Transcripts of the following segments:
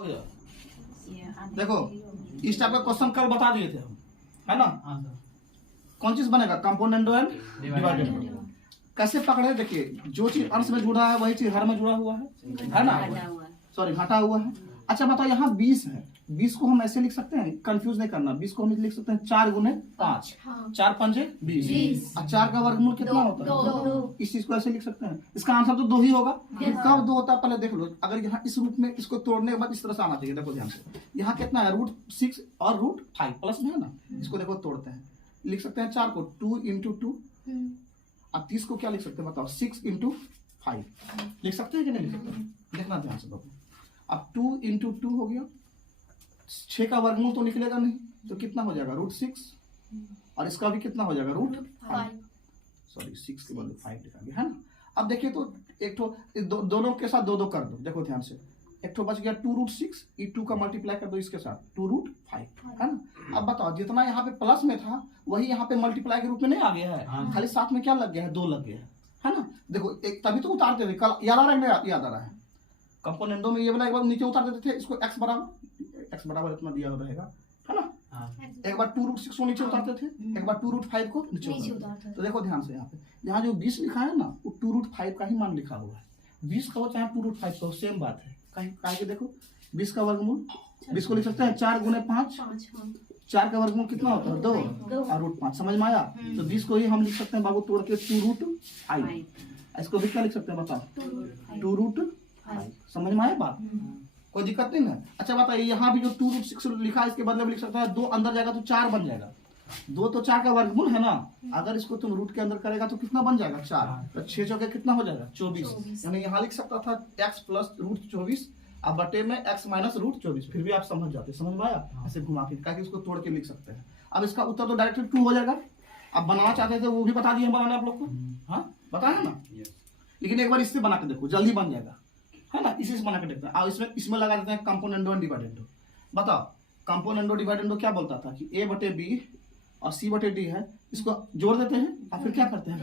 हो गया। देखो इस टाइप का क्वेश्चन कल बता दिए थे हम, है ना। कौन चीज बनेगा, कंपोनेंडो एंड डिवाइडेंडो। कैसे पकड़े, देखिए जो चीज अंश में जुड़ा है वही चीज हर में जुड़ा हुआ है ना, सॉरी घटा हुआ है। अच्छा बताओ यहाँ 20 है, 20 को हम ऐसे लिख सकते हैं, कंफ्यूज नहीं करना, 20 को हम लिख सकते हैं 4 गुने 5, 4 पंजे 20 और 4 का वर्गमूल कितना होता है 2। इस चीज को ऐसे लिख सकते हैं, इसका आंसर तो 2 ही होगा। कब 2 होता है पहले देख लो, अगर यहाँ इस रूप में इसको तोड़ने के बाद इस तरह से आना चाहिए। देखो ध्यान से, यहाँ कितना है √6 और √5 प्लस में है ना, इसको देखो तोड़ते हैं, लिख सकते हैं 4 को 2 × 2 और 30 को क्या लिख सकते हैं बताओ 6 × 5 लिख सकते हैं कि नहीं लिख सकते, देखना ध्यान से बाबू। अब 2 × 2 हो गया, 6 का वर्गमूल तो निकलेगा नहीं, तो कितना हो जाएगा √6 और इसका भी कितना हो जाएगा √5, सॉरी 6 के बदले 5 लिखा गया है ना। अब देखिए तो एक तो दोनों के साथ 2 कर दो, देखो ध्यान से, एक तो बच गया 2√6, ये 2 का मल्टीप्लाई कर दो इसके साथ 2√5 है ना। अब बताओ जितना यहाँ पे प्लस में था वही यहाँ पे मल्टीप्लाई के रूप में नहीं आ गया है, खाली साथ में क्या लग गया है 2 लग गया है ना। देखो एक तभी तो उतारते थे, कल याद आ रहा है कंपोनेंडो में ये वाला एक बार नीचे उतार देते थे, इसको x बराबर इतना दिया रहेगा है ना। एक बार 2√6 को नीचे उतारते थे, एक बार 2√5 को नीचे उतारते थे। तो देखो ध्यान से यहाँ जो 20 लिखा है ना वो 2√5 का ही मान लिखा हुआ है, 20 का हो चाहे 2√5 का, सेम बात है। कहीं के देखो 20 का वर्गमूल 20 को लिख सकते हैं 4 गुने 5, 4 का वर्गमूल कितना होता है 2 और √5, समझ में आया। तो 20 को ही हम लिख सकते हैं बाबू तोड़ के 2√5, इसको भी क्या लिख सकते हैं बताओ 2√5, समझ में आया बात, कोई दिक्कत नहीं है। अच्छा बताइए यहाँ भी जो 2√6 लिखा है इसके बदले में लिख सकता है 2 अंदर जाएगा तो 4 बन जाएगा, 2 तो 4 का वर्गमूल है ना, अगर इसको तुम रूट के अंदर करेगा तो कितना बन जाएगा 4, तो 6 चौके कितना हो जाएगा 24, यानी यहाँ लिख सकता था x + √24 अब बटे में x - √24, फिर भी आप समझ जाते, समझ में आया। ऐसे घुमा के ताकि इसको तोड़ के लिख सकते हैं। अब इसका उत्तर तो डायरेक्ट 2 हो जाएगा। अब बनाना चाहते थे वो भी बता दिए बनाने आप लोग को, हाँ बताया ना, लेकिन एक बार इससे बना के देखो जल्दी बन जाएगा है ना। इसी से बना के देखते हैं, इसमें लगा देते हैं कंपोनेंडो एंड डिवाइडेंडो। बताओ कंपोनेंडो डिवाइडेंडो क्या बोलता था कि a/b और c/d है, इसको जोड़ देते हैं और फिर क्या करते हैं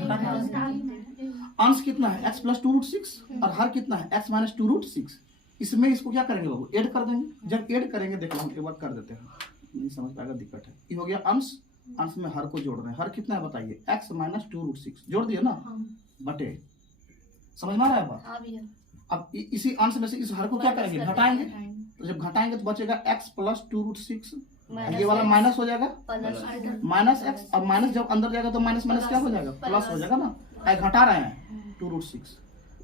अंश कितना है x + 2√6 और हर कितना है x - 2√6, इसमें इसको क्या करेंगे बाबू ऐड कर देंगे। जब ऐड करेंगे देखो हम एक बार कर देते हैं, नहीं समझ पाएगा दिक्कत है। ये हो गया अंश, अंश में हर को जोड़ रहे हैं, हर कितना है बताइए x - 2√6 जोड़ दिए ना बटे, समझ में आ रहा है बात। अब इसी अंश में से इस हर को क्या करेंगे घटाएंगे, तो जब घटाएंगे तो बचेगा x + 2√6, ये वाला माइनस हो जाएगा -x, अब माइनस जब अंदर जाएगा तो माइनस क्या हो जाएगा प्लस हो जाएगा ना, घटा रहे हैं 2√6।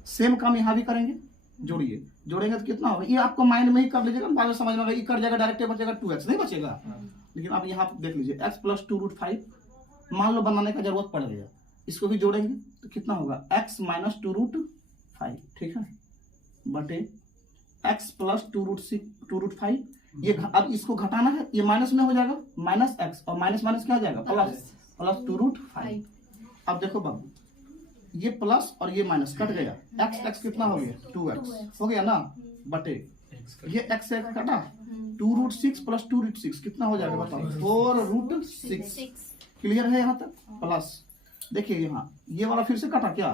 सेम काम यहाँ भी करेंगे, जोड़ेंगे तो कितना होगा, ये आपको माइंड में ही कर लीजिएगा, बाद में समझ में आएगा, ये कट जाएगा डायरेक्ट बचेगा 2x नहीं बचेगा। लेकिन आप यहाँ देख लीजिए x + 2√5 मान लो बनाने का जरूरत पड़ गया, इसको भी जोड़ेंगे तो कितना होगा x - 2√5, ठीक है बटे x + 2√5। ये अब इसको घटाना है, ये माइनस में हो जाएगा -x और माइनस क्या हो जाएगा प्लस 2√5। अब देखो बाबू ये प्लस और ये माइनस कट गया, x कितना हो गया 2x हो गया ना बटे ये x से कटा 2√6 + 2√6 कितना हो जाएगा बताओ 4√6। क्लियर है यहाँ तक प्लस। देखिए यहाँ ये वाला फिर से कटा क्या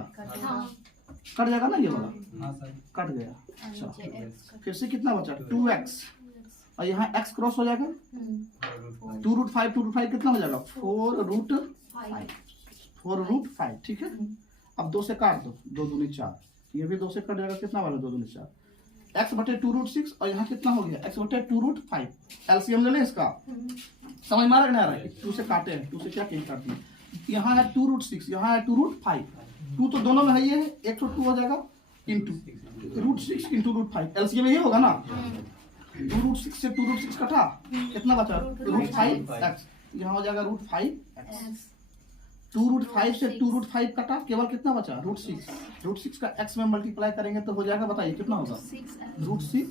कट जाएगा ना, ये वाला कट गया। अच्छा फिर से कितना बचा 2x और यहाँ x क्रॉस हो जाएगा 2√5 कितना हो जाएगा 4√5, ठीक है। अब 2 से काट दो, 2 दूनी 4, ये भी 2 से कट जाएगा, कितना वाला 2 दूनी 4, x बटे 2√6 और यहाँ कितना हो गया x बटे 2√5। एलसीएम ले लें इसका, समझ में आ रहा है 2 से काटे हैं, 2 से क्या कहीं काटते हैं, यहाँ है 2√6 यहाँ है 2√5, 2 तो दोनों में है, ये एक तो 2 हो जाएगा इंटू √6 × √5, एलसीएम ये होगा ना। 2√6 से 2√6 कटा कितना बचा √5x, यहाँ हो जाएगा √5x। 2√5 से 2√5 कटा केवल कितना बचा √6 का x में मल्टीप्लाई करेंगे तो हो जाएगा, बताइए कितना होगा √6।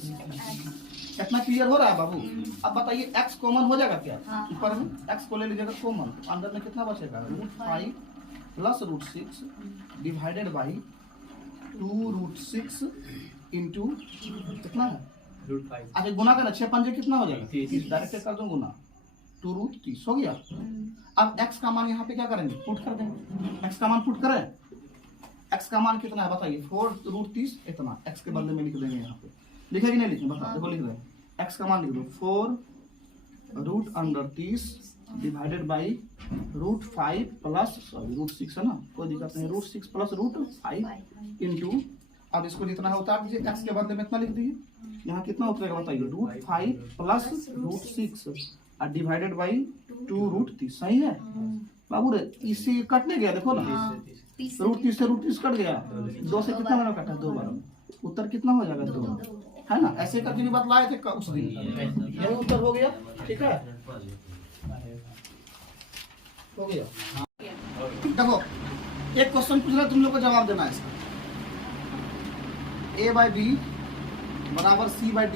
कितना क्लियर हो रहा है बाबू। अब बताइए x कॉमन हो जाएगा क्या, ऊपर में x को ले लीजिएगा कॉमन, अंदर में कितना बचेगा √5 + √6 डिवाइडेड बाई 2√6 इंटू कितना है √5। अच्छा गुना करना 6 पंजे कितना हो जाएगा 30, डायरेक्ट कर दो गुना 2√30 हो गया। अब x का मान यहाँ पे क्या करेंगे पुट कर देंगे, x का मान पुट करें, x का मान कितना है बताइए 4√30 इतना, x के बदले में लिख देंगे यहाँ पे, लिखे कि नहीं लिखे बताओ, देखो लिख रहे हैं x का मान लिख दो 4√30 डिवाइडेड बाई √5 प्लस √6 है ना, कोई दिक्कत नहीं, √6 प्लस √5 इंटू, अब इसको जितना है उतार दीजिए, x के बदले में इतना लिख दीजिए, यहाँ कितना उतरेगा बताइए, √5 प्लस √6 और डिवाइडेड बाई 2√30, सही है बाबू रे, इसी कटने गया देखो ना, √30 से √30 कट गया, 2 से कितना मैंने कटा, 2 बार, उत्तर कितना हो जाएगा 2, है ना, ऐसे करके भी बतलाए थे उस दिन, यही उत्तर हो गया, ठीक है, हो गया। देखो एक क्वेश्चन पूछ रहा है, तुम लोग को जवाब देना है इसका, A/B बराबर C/D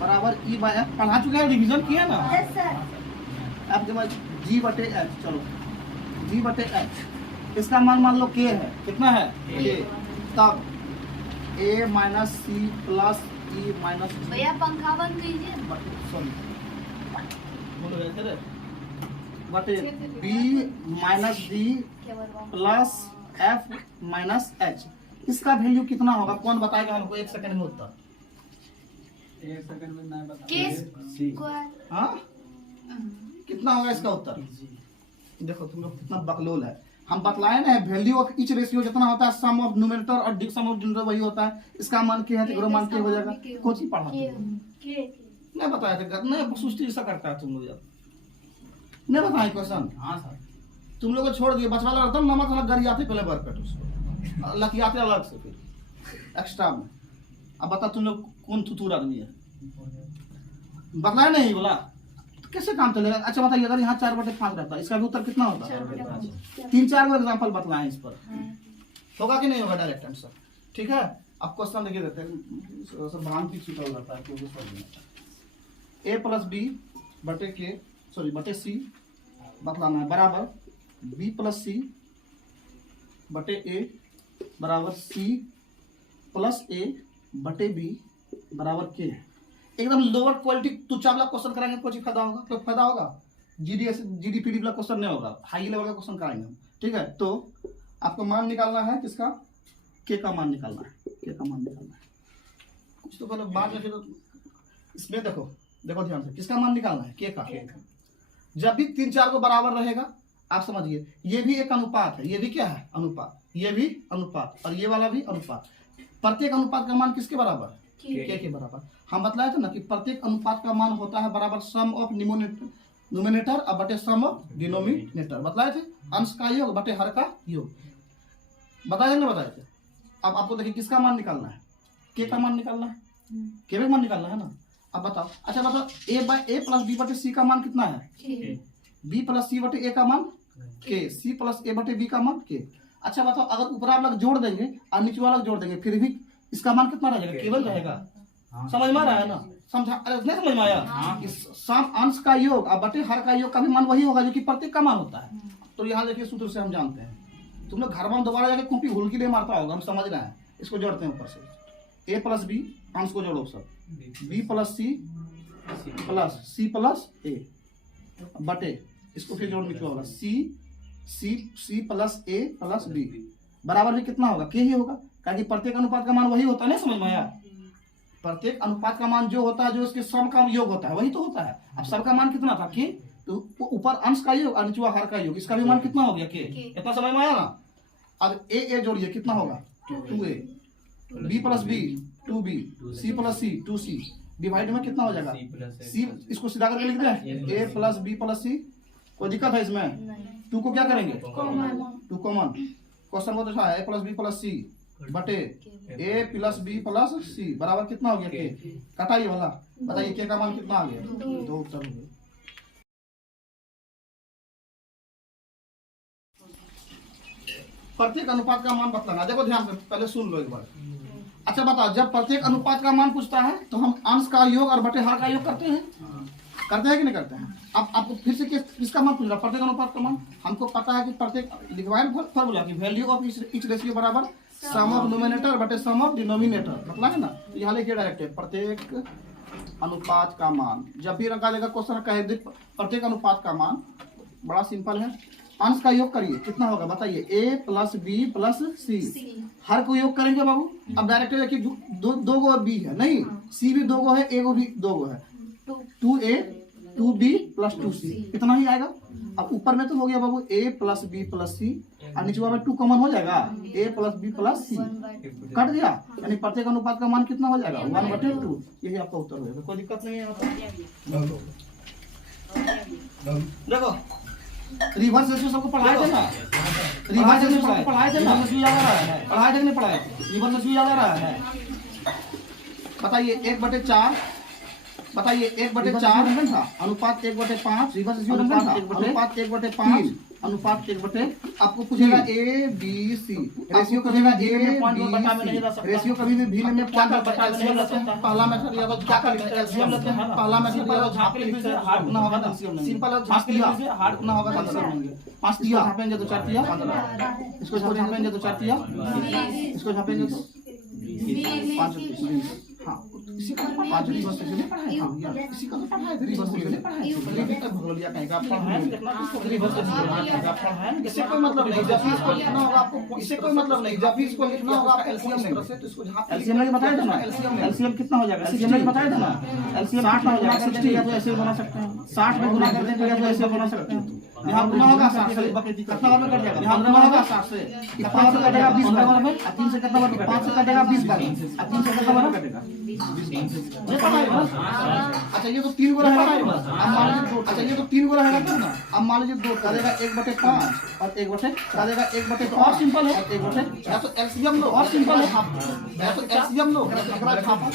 बराबर E/F, पढ़ा चुके हैं, रिवीजन किया ना, अब के बाद G/H, चलो G/H, इसका मान लो K है, कितना है K, तब A minus C plus E minus, भैया पंखा बंद कीजिए, सॉरी बोल रहे थे बटे B minus D plus F minus H, इसका वैल्यू कितना होगा, कौन बताएगा हमको, 1 सेकंड में उत्तर, 1 सेकंड में नहीं बता, हाँ कितना होगा इसका उत्तर, देखो तुम लोग कितना बकलोल है, हम बतलाए ना, वैल्यू ऑफ ईच रेशियो जितना होता है, सम ऑफ न्यूमरेटर और सम ऑफ डिनोमिनेटर वही होता है, इसका मान क्या है, तो मान क्या हो जाएगा, कौन सी पढ़ा नहीं बताया था, नहीं सुस्ती ऐसा करता है तुम लोग यार, नहीं बताए क्वेश्चन, हाँ सर, तुम लोग को छोड़ दिए, बचवा रहता हूँ, नमक अलग गरियाते पहले भर पेट उसको, लकियाते अलग से फिर एक्स्ट्रा में, अब बता तुम लोग कौन थुतूर आदमी है, बतलाया नहीं बोला तो कैसे काम चलेगा, अच्छा बताइए, अगर यहाँ 4/5 रहता, इसका भी उत्तर कितना होता, 3-4 एग्जाम्पल बताए इस पर, होगा कि नहीं होगा डायरेक्ट आंसर, ठीक है, अब क्वेश्चन देखिए देते हैं, भ्रांति छूटा जाता है, क्योंकि A प्लस B बटे K सॉरी बटे C बतलाना है, बराबर B प्लस C बटे A बराबर C प्लस A बटे B बराबर K है, एकदम लोअर क्वालिटी तुच्चा वाला क्वेश्चन कराएंगे, कोई फायदा होगा, कोई फायदा होगा, GDPD वाला क्वेश्चन नहीं होगा, हाई लेवल का क्वेश्चन कराएंगे हम, ठीक है, तो आपको मान निकालना है, किसका, K का मान निकालना है, K का मान निकालना है, कुछ तो पहले बाद में, फिर इसमें देखो ध्यान से, किसका मान निकालना है, K का, जब भी 3-4 को बराबर रहेगा, आप समझिए, ये भी एक अनुपात है, ये भी क्या है, अनुपात, ये भी अनुपात और ये वाला भी अनुपात, प्रत्येक अनुपात का मान किसके बराबर, K के बराबर, हम बतलाए थे ना कि प्रत्येक अनुपात का मान होता है बराबर सम ऑफ न्यूमरेटर और बटे सम ऑफ डिनोमिनेटर, बतलाए थे, अंश का योग बटे हर का योग, बताए ना बताए थे, अब आपको देखिए किसका मान निकालना है, K का मान निकालना है, K का मान निकालना है ना, अब बताओ, अच्छा बताओ A प्लस B बटे C का मान कितना है, B प्लस C बटे A का मान K, C प्लस A बटे B का मान K, अच्छा बताओ अगर ऊपर वाला जोड़ देंगे और नीचे वाला जोड़ देंगे, फिर भी इसका मान कितना रहेगा, केवल रहेगा, समझ में आ रहा है ना, समझा नहीं, समझ में आया, सम अंश का योग और बटे हर का योग का भी मान वही होगा जो कि प्रत्येक का मान होता है, तो यहाँ देखिए सूत्र से हम जानते हैं, तुम लोग घर में दोबारा जाके कॉपी हुल्की नहीं मारता होगा, हम समझ रहे हैं, इसको जोड़ते हैं ऊपर से, A प्लस B अंश को जोड़ो सब, B plus C plus C plus A बटे, इसको फिर जोड़ नीचे होगा C plus A plus B बराबर भी कितना होगा, K ही होगा, क्योंकि प्रत्येक अनुपात का मान वही होता है, नहीं समझ में आया, प्रत्येक अनुपात का मान जो होता है, जो इसके सम का योग होता है वही तो होता है, अब सबका मान कितना था K, तो ऊपर अंश का योग और नीचे हर का योग, इसका भी मान कितना हो गया K, इतना समझ में आया ना, अब A जोड़िए कितना होगा 2A, B plus B 2B, C plus C 2C, divide में कितना हो जाएगा C, इसको सीधा करके लिख दें, A plus B plus C, कोई दिक्कत है इसमें, 2 को क्या करेंगे, 2 कॉमन, क्वेश्चन बहुत अच्छा है, A plus B plus C बटे A plus B plus C बराबर कितना हो गया K, कटाइए वाला, बताइए K का मान कितना आ गया, 2 उत्तर हो गए। प्रत्येक अनुपात का मान बतलाना, देखो ध्यान से पहले सुन लो एक बार, अच्छा बताओ, जब प्रत्येक अनुपात का मान पूछता है तो हम अंश का योग और बटे हर का योग करते हैं कि नहीं करते हैं, अब आपको फिर से किसका मान पूछ रहा, प्रत्येक अनुपात का मान, हमको पता है कि प्रत्येक लिखवाए फॉर्मूला की वैल्यू ऑफ ईच रेशियो बराबर सम ऑफ न्यूमरेटर बटे सम ऑफ डिनोमिनेटर, मतलब है ना, तो यहाँ लिखिए डायरेक्ट है, प्रत्येक अनुपात का मान, जब भी रखा जाएगा क्वेश्चन कहे प्रत्येक अनुपात का मान, बड़ा सिंपल है, अंश का योग करिए, कितना होगा बताइए, A plus B plus C, हर को योग करेंगे बाबू, अब डायरेक्ट देखिए 2 B है नहीं, सी भी 2 गो है, ए गो भी 2 गो है, 2a 2b प्लस 2c इतना ही आएगा। अब ऊपर में तो हो गया बाबू a plus b plus c और नीचे में 2 कॉमन हो जाएगा, a plus b plus c cut गया, यानी प्रत्येक अनुपात का मान कितना हो जाएगा 1/2। यही आपका उत्तर होगा, कोई दिक्कत नहीं है। देखो रिवर्स रेशियो सबको पढ़ाए थे ना, रिवर्स रेशियो सबको पढ़ाए थे ना, पढ़ाए थे नहीं पढ़ाए थे, रिवर्स रेशियो याद आ रहा है। बताइए 1/4, बताइए 1/4 था, अनुपात 1/5, रिवर्स रेशियो अनुपात 1/5, अनुपात 1/, आपको पूछेगा ए बी सी, रेशियो पूछेगा ए बी, रेशियो कभी भी भी में क्या करता है, एलसीएम लेते हैं, पहला मेथड या तो क्या करते हैं, एलसीएम लेते हैं, पहला मेथड या तो झाप के लिखते हैं, हार्ड ना होगा तो एलसीएम लेंगे, सिंपल है झाप के लिखिए, हार्ड ना होगा तो एलसीएम लेंगे। 5 दिया झापेंगे तो 4 दिया 15, इसको झापेंगे तो 4 दिया 20, इसको झापेंगे तो 5 20। हाँ इसी का 5 रिवर्स रेशियो में पढ़ाया था यार, इसी का तो पढ़ाया था, रिवर्स रेशियो में पढ़ाया था, लेकिन तक भूल गया कहीं का पढ़ाया है, देखना इसको रिवर्स रेशियो का पढ़ाया है, इससे कोई मतलब नहीं, जब इसको लिखना होगा आपको, इससे कोई मतलब नहीं, जब इसको लिखना होगा आपको एलसीएम लेंगे, तो इसको झाप एलसीएम लेके बताया था ना, एलसीएम कितना हो जाएगा, एलसीएम लेके बताया था ना, एलसीएम 60 हो जाएगा, 60 या तो ऐसे बना सकते हैं, 60 में गुना कर देंगे या तो ऐसे बना सकते हैं, यहाँ गुना होगा 60 से, कितना बार में कट जाएगा, यहाँ गुना होगा 60 से, 5 से कटेगा 20 बार में, 3 से कितना बार, 5 से कटेगा 20 बार, 3 से कितना बार कटेगा 20 बार। अच्छा ये तो 3 गो रहेगा, अब मान लीजिए 2, अच्छा ये तो 3 गो रहेगा ना, अब मान लीजिए 2 का देगा 1/5 और 1/, का देगा 1/, और सिंपल है 1/, या तो एलसीएम लो और सिंपल है, या तो एलसीएम लो एकरा छापो, तो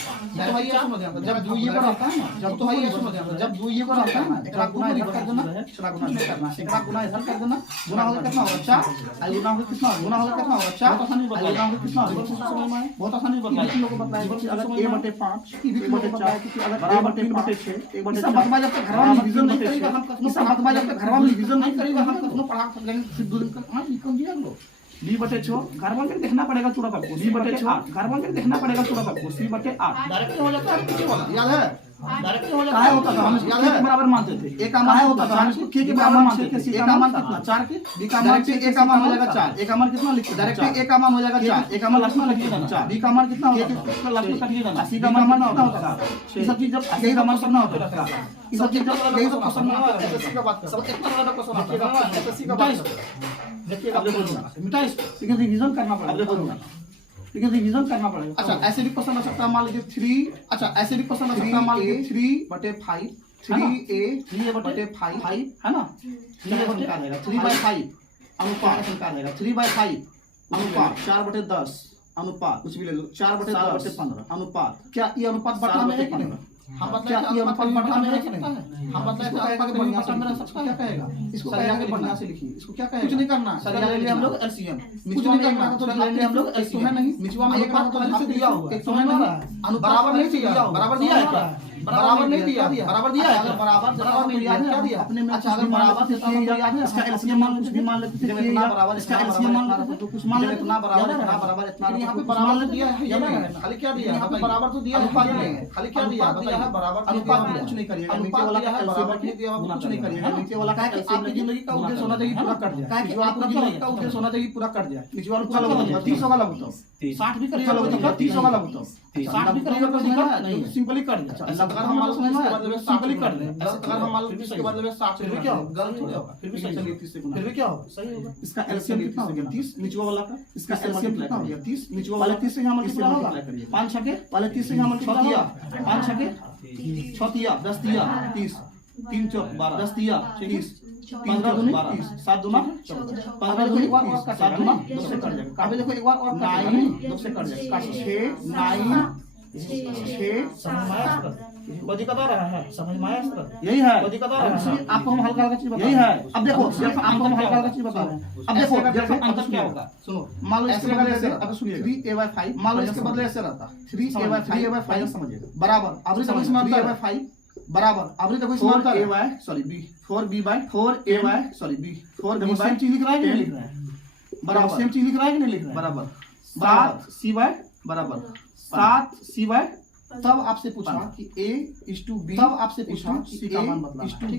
भाई ये सुनो ध्यान, जब 2 ये को रहता है ना, जब तो भाई ये सुनो ध्यान, जब 2 ये को रहता है ना, एकरा गुना इधर कर देना, एकरा गुना इधर करना, एकरा गुना इधर कर देना, गुना होगा कितना होगा 4, आई गुना होगा कितना होगा, गुना होगा कितना होगा 4, आसानी बता, गुना होगा कितना होगा, समझ में बहुत आसानी बता, लोगों को बताइए अगर a/5 1/4 अगर a/3/6 1/4 सब बतवा जब तक घर में रिवीजन नहीं करेगा, हम कसनो सब बतवा जब तक घर में रिवीजन नहीं करेगा, हम कसनो पढ़ा लेंगे, फिर 2 दिन का हां लिखम दिया लो b/6 घर वाले देखना पड़ेगा पूरा आपको, b/6 घर वाले देखना पड़ेगा पूरा आपको, c/8 डायरेक्ट हो जाता है पीछे वाला, याद है डायरेक्ट हो जाता है, होता था हम इसको k के बराबर मानते थे, a का मान होता था हम इसको k के बराबर मानते थे, c का मान कितना 4 के, b का मान a का मान हो जाएगा 4, a का मान कितना लिखते डायरेक्ट a का मान हो जाएगा 4, a का मान लास्ट में लिखिएगा 4, b का मान कितना होगा इसका लास्ट में काटिएगा ना, c का मान कितना होता था, ये सब चीज जब यही का मान कितना होता था, ये सब चीज जब यही सब क्वेश्चन में एसएससी का बात कर, सब इतना बड़ा क्वेश्चन आएगा एसएससी का बात देखिए, अब देखो मिटा इसको, लेकिन रिवीजन करना पड़ेगा, अब देखो लेकिन रिवीजन करना पड़ेगा। अच्छा ऐसे भी क्वेश्चन आ सकता है, मान लीजिए 3, अच्छा ऐसे भी क्वेश्चन आ सकता है, मान लीजिए 3/5 3a/5 है ना, 3/5 अनुपात निकालेगा, 3/5 अनुपात 4/10 अनुपात कुछ भी ले लो, 4/10 अनुपात, क्या ये अनुपात बटा में है कि नहीं, हम बता ये अनुपात बटा में है कि नहीं, हम बता अनुपात बढ़िया से मेरा सबका क्या कहेगा, इसको सरिया के बढ़िया से लिखिए, इसको क्या कहेगा, कुछ नहीं करना, सरिया ले लिए हम लोग एलसीएम, निचवा में करना तो ले लिए हम लोग एलसीएम है नहीं, निचवा में एक बार तो खाली से दिया होगा, एक समय ना बराबर नहीं दिया, बराबर दिया है क्या, बराबर नहीं दिया, बराबर दिया है, अगर बराबर नहीं दिया क्या दिया अपने में, अच्छा अगर बराबर देता है याद है, इसका एलसीएम मान कुछ भी मान लेते थे, इतना बराबर इसका एलसीएम मान लेते तो कुछ मान लेते, इतना बराबर इतना, यहां पे बराबर दिया है या नहीं, खाली क्या दिया, यहां पे बराबर तो दिया है, खाली क्या दिया बताइए, बराबर अनुपात कुछ नहीं करिएगा, नीचे वाला का बराबर नहीं दिया कुछ नहीं करिएगा, नीचे वाला का है आपकी जिंदगी का उद्देश्य होना चाहिए पूरा कट जाए, जो आपकी जिंदगी का उद्देश्य होना चाहिए पूरा कट जाए, नीचे वाला पूरा लगेगा 30 होगा लगता 60 भी करिएगा कोई दिक्कत, 30 होगा लगता 60 भी करिएगा कोई दिक्कत नहीं, सिंपली कट जाए, अगर हम मान लो सिंपली कर दें, अगर हम मान लो इसके बदले में 60 फिर क्या होगा, गलत थोड़ी होगा, फिर भी सही चलिए 30 से गुना, फिर भी क्या होगा सही होगा, इसका एलसीएम कितना हो गया 30 निचवा वाला का, इसका एलसीएम कितना हो गया 30 निचवा वाला 30 से हम मल्टीप्लाई होगा 5 6 के वाले 30 से हम मल्टीप्लाई दिया 5 6 के 6 दिया 10 दिया 30 3 4 12 10 दिया 30 15 दूनी 30 7 दूना 15 दूनी 30 7 दूना 2 से कट जाएगा, अभी देखो एक बार और 9 2 से कट जाएगा 6 9 6 बदी कता रहा है, समझ में आया, यही है बदी कता रहा है, आपको हम हल्का हल्का चीज बता यही है, अब देखो जब आपको हम हल्का हल्का चीज बता रहे हैं, अब देखो जब अंतर क्या होगा, सुनो मान लो इसके बदले ऐसे, अब सुनिए 3a/5 मान लो इसके बदले ऐसे रहता 3a/5 समझिएगा बराबर, अब देखो इसमें 3a/5 बराबर, अब देखो इसमें अंतर a sorry b 4b/4a sorry b 4b same चीज लिख रहा है कि नहीं लिख रहा है, बराबर सेम चीज लिख रहा है कि नहीं लिख रहा है, बराबर 7c बराबर 7c, तब आपसे पूछा कि a is to b, तब आपसे पूछा कि a is to b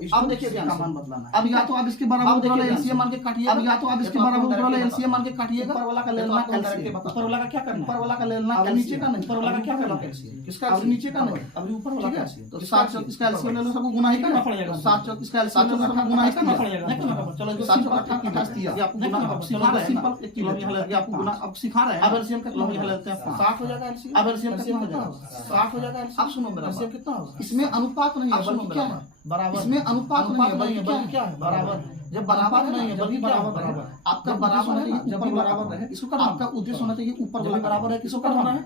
अब देखिए ध्यान से बदलाना है। अब या तो आप इसके बराबर ऊपर वाला एलसीएम मान के काटिएगा। अब या तो आप इसके बराबर ऊपर वाला एलसीएम मान के काटिएगा। ऊपर वाला का ले लेना एलसीएम, ऊपर वाला का क्या करना, ऊपर वाला का ले लेना, अब नीचे का नहीं, ऊपर वाला का क्या करना एलसीएम, किसका, अब नीचे का नहीं, अब ऊपर वाला का एलसीएम। तो 7 चौक इसका एलसीएम ले लो, सबको गुना ही करना पड़ेगा। 7 चौक इसका एलसीएम ले लो, सबको गुना ही करना पड़ेगा। नहीं करना, चलो 7 चौक 28 दिया, ये आपको गुना सिखा रहे हैं, सिंपल एक किलो यहां लगे आपको गुना अब सिखा रहे हैं। अब एलसीएम कितना यहां लेते हैं 60 हो जाएगा एलसीएम। अब एलसीएम कितना हो जाएगा 60 हो जाएगा एलसीएम। अब सुनो मेरा एलसीएम कितना होगा, इसमें अनुपात नहीं है बल्कि क्या है बराबर, इसमें अनुपात नहीं है बल्कि क्या है बराबर। जब बराबर नहीं है बल्कि बराबर बराबर आपका बराबर है, जब भी बराबर है इसको करना, आपका उद्देश्य होना चाहिए ऊपर वाला बराबर है, किसको करवाना है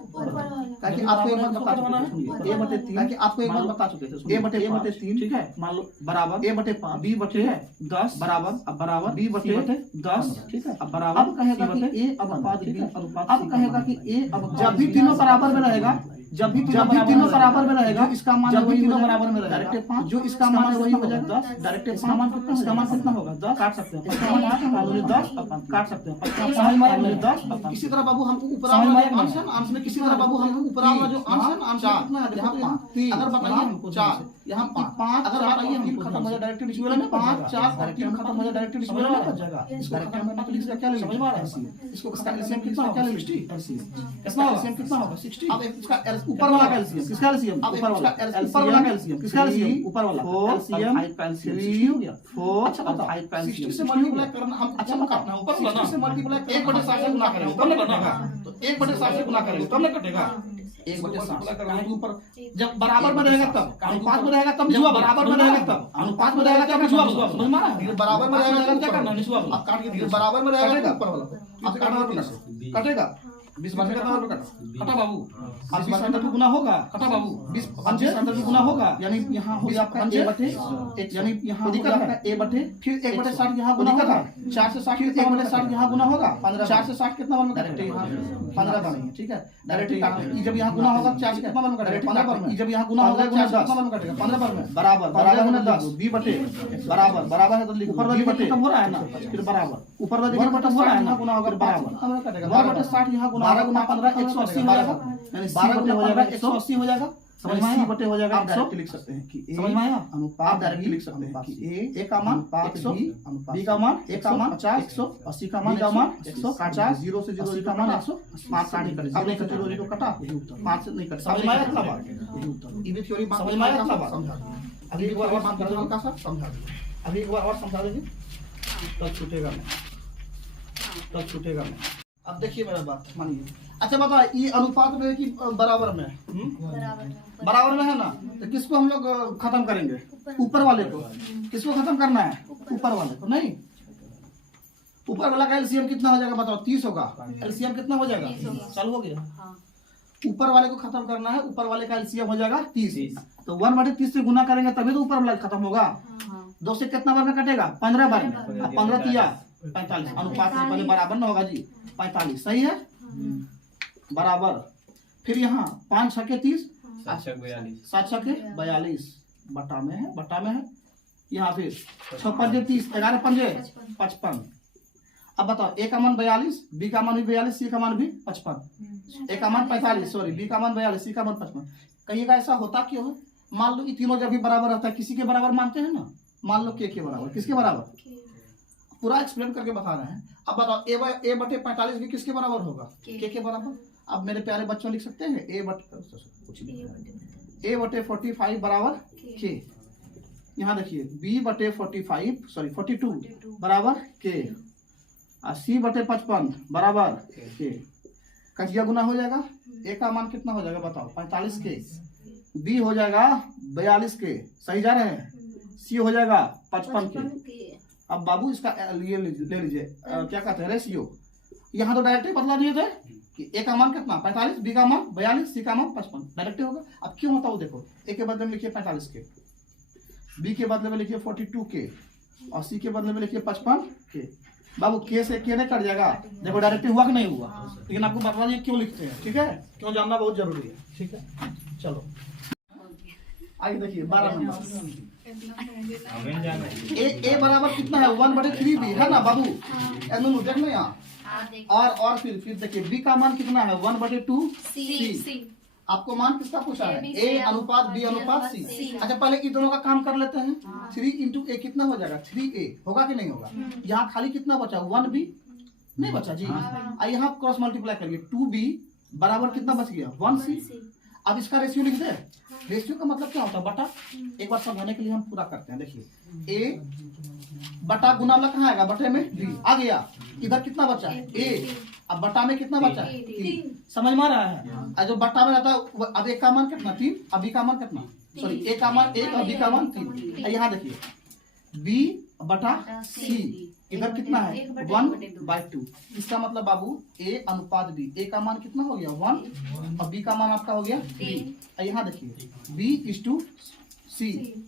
ताकि आपको एक बार बता चुके हैं, a बटे 3 ताकि आपको एक बार बता चुके थे, a बटे 3 ठीक है, मान लो बराबर a बटे 5 b बटे 10 बराबर, अब बराबर b बटे 10 ठीक है। अब बराबर अब कहेगा कि a अनुपात b अनुपात, अब कहेगा कि a अब जब भी तीनों बराबर में रहेगा, जब भी तीनों बराबर में रहेगा, इसका मान वही तीनों बराबर में रहेगा डायरेक्ट 5, जो इसका मान है वही हो जाएगा 10 डायरेक्ट। इसका मान कितना, इसका मान कितना होगा 10 काट सकते हैं, इसका मान 10 काट सकते हैं 50 समझ में आया 10। इसी तरह बाबू हमको ऊपर वाला अंश में किसी तरह बाबू हमको ऊपर वाला जो अंश कितना है यहां 3, अगर बताइए हमको 4 यहां 5, अगर बताइए हम खत्म हो जाए डायरेक्ट डिविजन में 5 4 और 3 खत्म हो जाए डायरेक्ट डिविजन में बच जाएगा। इसको खत्म करना तो इसका क्या समझ में आ रहा है, इसको इसका एलसीएम कितना क्या 60 कितना होगा, एलसीएम कितना होगा 60। अब इसका ऊपर वाला का एलसीएम किसका एलसीएम, ऊपर वाला ऊपर वाला का एलसीएम किसका एलसीएम, ऊपर वाला एलसीएम 5 का एलसीएम 60 हो गया 4। अच्छा बताओ 5 का एलसीएम 60 से मल्टीप्लाई करना, हम अच्छा काटना है ऊपर वाला 60 से मल्टीप्लाई 1/7 से गुना करेंगे ऊपर में कटेगा, तो 1/7 से गुना करेंगे तब में कटेगा 1/7 करने के ऊपर। जब बराबर में रहेगा तब, अनुपात में रहेगा तब निशुआ, बराबर में रहेगा तब अनुपात में रहेगा तब निशुआ, समझ में आ रहा है, बराबर में रहेगा क्या करना निशुआ, अब काट के बराबर में रहेगा ऊपर वाला अब काटना कटेगा 20 बार का कटा बाबू, 20 अंदर भी गुना होगा कटा बाबू, 20 अंदर भी गुना होगा, यानी यहाँ हो गया आपका a बटे 1, यानी यहाँ हो गया आपका a बटे फिर 1/60 यहाँ गुना होगा 4 से 60 फिर 1/60 यहाँ गुना होगा 15, 4 से 60 कितना बनेगा डायरेक्ट यहाँ 15 बनेगा ठीक है डायरेक्ट। जब यहाँ गुना होगा 4 से कितना बनेगा डायरेक्ट 15 बार में, जब यहाँ गुना होगा 4 से कितना बनेगा 15 बार में बराबर, बराबर में 10 b बटे बराबर, बराबर है तो लिखो ऊपर वाली बटे हो रहा है ना, फिर बराबर ऊपर वाली बटे हो रहा है ना गुना होगा बराबर, 12/60 यहाँ गुना 12 गुना 15 180 हो जाएगा, यानी 12 गुना हो जाएगा 180 हो जाएगा, समझ में आया, बटे हो जाएगा आप डायरेक्ट लिख सकते हैं कि a समझ में आया अनुपात डायरेक्ट लिख सकते हैं कि a का मान 100 b का मान 1 का मान 50 180 का मान 150 0 से 0 का मान 105 काट नहीं कटे, अब नहीं कटे 0 कटा 5 से नहीं कटे, समझ में आया था बात, ये भी थ्योरी बात समझ में आया था, समझा अभी एक बार और बात करते हैं का सर समझा दीजिए, अभी एक बार और समझा दीजिए तब छूटेगा नहीं, तब छूटेगा नहीं। अब देखिए मेरा बात मानिए, अच्छा बताओ ये अनुपात में कि बराबर में, बराबर में है ना, तो किसको हम लोग खत्म करेंगे, ऊपर वाले को, किसको खत्म करना है ऊपर वाले को, नहीं ऊपर वाला का एलसीएम कितना हो जाएगा बताओ 30 होगा, एलसीएम कितना हो जाएगा चालू हो गया, ऊपर वाले को खत्म करना है, ऊपर वाले का एलसीएम हो जाएगा 30, तो 1/30 से गुना करेंगे तभी तो ऊपर वाला खत्म होगा, 2 से कितना बार में कटेगा 15 बार में, अब 15 तिया 45 अनुपात से पहले बराबर ना होगा जी 45 सही है बराबर, फिर यहाँ 5 6 के 30 7 6 के 42 बटा में है, यहाँ फिर 6 5 30 11 5 55। अब बताओ a का मान 42 b का मान भी 42 c का मान भी 55, a का मान 45 सॉरी b का मान 42 c का मान 55। कहिएगा ऐसा होता क्यों है, मान लो ये तीनों जब भी बराबर रहता है किसी के बराबर मानते हैं ना, मान लो के बराबर, किसके बराबर पूरा एक्सप्लेन करके बता रहे हैं। अब बताओ a बटे 45 भी किसके बराबर होगा के बराबर। अब मेरे प्यारे बच्चों लिख सकते हैं a बटे 45 बराबर के, यहाँ देखिए b बटे 42 बराबर के, और c बटे 55 बराबर के, कजिया गुना हो जाएगा, a का मान कितना हो जाएगा बताओ 45 के, b हो जाएगा 42 के, सही जा रहे हैं, c हो जाएगा 55 के। अब बाबू इसका ये ले लीजिए क्या कहते हैं रेशियो, यहाँ तो डायरेक्ट ही बदला दिए थे कि a का मान कितना 45 b का मान 42 c का मान 55 डायरेक्ट होगा। अब क्यों होता है देखो, a के बदले में लिखिए 45 के, b के बदले में लिखिए 42 के, और c के बदले में लिखिए 55 के। बाबू के से के नहीं कट जाएगा, देखो डायरेक्ट हुआ कि नहीं हुआ, लेकिन आपको बता दिए क्यों लिखते हैं, ठीक है, क्यों जानना बहुत जरूरी है, ठीक है। चलो आगे देखिए 12 नंबर ए बराबर कितना है 1/3 भी है ना बाबू, देख लो यहाँ, और फिर देखिए बी का मान कितना है 1/2 सी, आपको मान किसका पूछा है? ए अनुपात बी अनुपात सी। अच्छा पहले इन दोनों का काम कर लेते हैं। 3 इंटू ए कितना हो जाएगा? 3a होगा कि नहीं होगा? यहाँ खाली कितना बचा? 1b नहीं बचा जी। यहाँ क्रॉस मल्टीप्लाई करिए 2b बराबर कितना बच गया? 1c। अब इसका रेशियो लिख दे। रेशियो का मतलब क्या होता है? बटा। एक बार समझाने के लिए हम पूरा करते हैं। देखिए ए बटा गुना वाला कहाँ आएगा? बटे में बी आ गया। इधर कितना बचा? ए। अब बटा में कितना बचा? 3। समझ में आ रहा है? और जो बटा में रहता है अब एक का मान कितना? 3। अब बी का मान कितना? सॉरी ए का मान 1 और बी का मान 3। यहाँ देखिए बी बटा सी इधर कितना है? 1/2। इसका मतलब बाबू ए अनुपात बी। ए का मान कितना हो गया? 1 और बी का मान आपका हो गया 3। यहाँ देखिए b/c।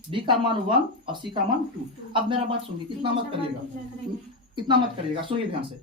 बी का मान 1 और सी का मान 2। अब मेरा बात सुनिए, इतना मत करिएगा, इतना मत करिएगा, सुनिए ध्यान से।